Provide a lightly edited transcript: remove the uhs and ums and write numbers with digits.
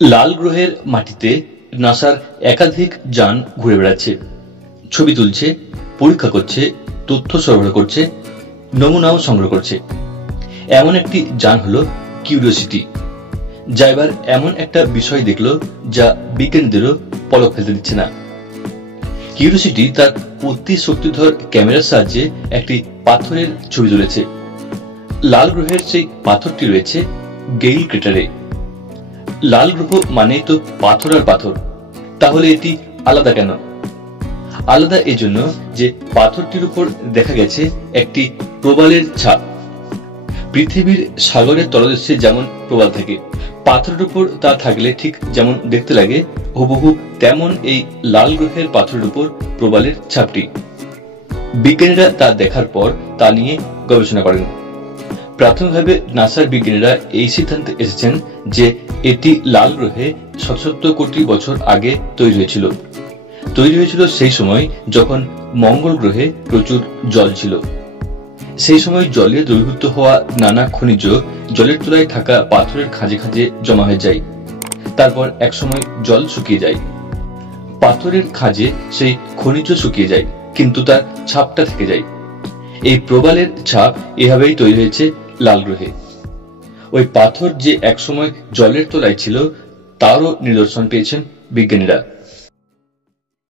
লাল গ্রহের মাটিতে নাসার একাধিক যান ঘুরে বেড়াচ্ছে, ছবি তুলছে, পরীক্ষা করছে, তথ্য সরবরাহ করছে, নমুনাও সংগ্রহ করছে। এমন একটি যান হলো কিউরিওসিটি, যা এবার এমন একটা বিষয় দেখলো যা বিজ্ঞানীদেরও পলক ফেলতে দিচ্ছে না। কিউরিওসিটি তার অতি শক্তিধর ক্যামেরার সাহায্যে একটি পাথরের ছবি তুলেছে। লাল গ্রহের সেই পাথরটি রয়েছে গেইল ক্রেটারে। লাল গ্রহ মানেই তো পাথর আর পাথর, তাহলে এটি আলাদা কেন? আলাদা এজন্য যে পাথরটির উপর দেখা গেছে একটি প্রবালের ছাপ। পৃথিবীর সাগরের তলদেশে যেমন প্রবাল থাকে, পাথরের উপর তা থাকলে ঠিক যেমন দেখতে লাগে, হুবহু তেমন এই লাল গ্রহের পাথরের উপর প্রবালের ছাপটি। বিজ্ঞানীরা তা দেখার পর তা নিয়ে গবেষণা করেন। প্রাথমিকভাবে নাসার বিজ্ঞানীরা এই সিদ্ধান্তে এসেছেন যে এটি লাল গ্রহে ৭৭ কোটি বছর আগে তৈরি হয়েছিল সেই সময় যখন মঙ্গল গ্রহে প্রচুর জল ছিল। সেই সময় জলে দ্রবীভূত হওয়া নানা খনিজ জলের তলায় থাকা পাথরের খাঁজে খাঁজে জমা হয়ে যায়। তারপর একসময় জল শুকিয়ে যায়, পাথরের খাঁজে সেই খনিজ শুকিয়ে যায়, কিন্তু তার ছাপটা থেকে যায়। এই প্রবালের ছাপ এভাবেই তৈরি হয়েছে লাল গ্রহে। ওই পাথর যে একসময় জলের তলায় ছিল তারও নিদর্শন পেয়েছেন বিজ্ঞানীরা।